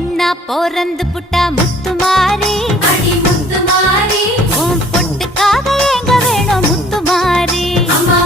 பொண்ணா போறந்து புட்டா முத்துமாரி அடி முத்துமாரி உன் பொட்டுக்காக எங்க வேணும் முத்துமாரி அம்மா